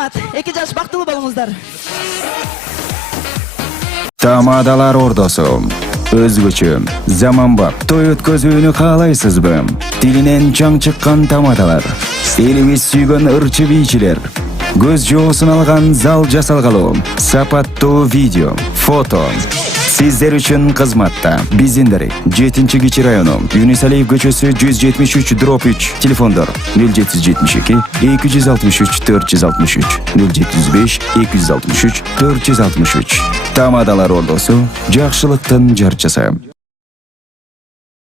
саламат. 2 жаш бактылуу болуңуздар. Тамадалар ордосу. Өзгөчө, заманбап, той өткөзүүнү каалайсызбы? Тилинен чаң чыккан тамадалар. Элибиз сүйгөн ырчы бийчилер. Көз жоосун алган зал жасалгалуу. Сапаттуу видео, фото. Сиздер үчүн кызматта. Биздиндер 7-кичи району, Юнисалиев көчөсү 173/3. Телефондор 0772 263 463 075 263 463. Тамадалар ордосу, жакшылыктын жарчысы.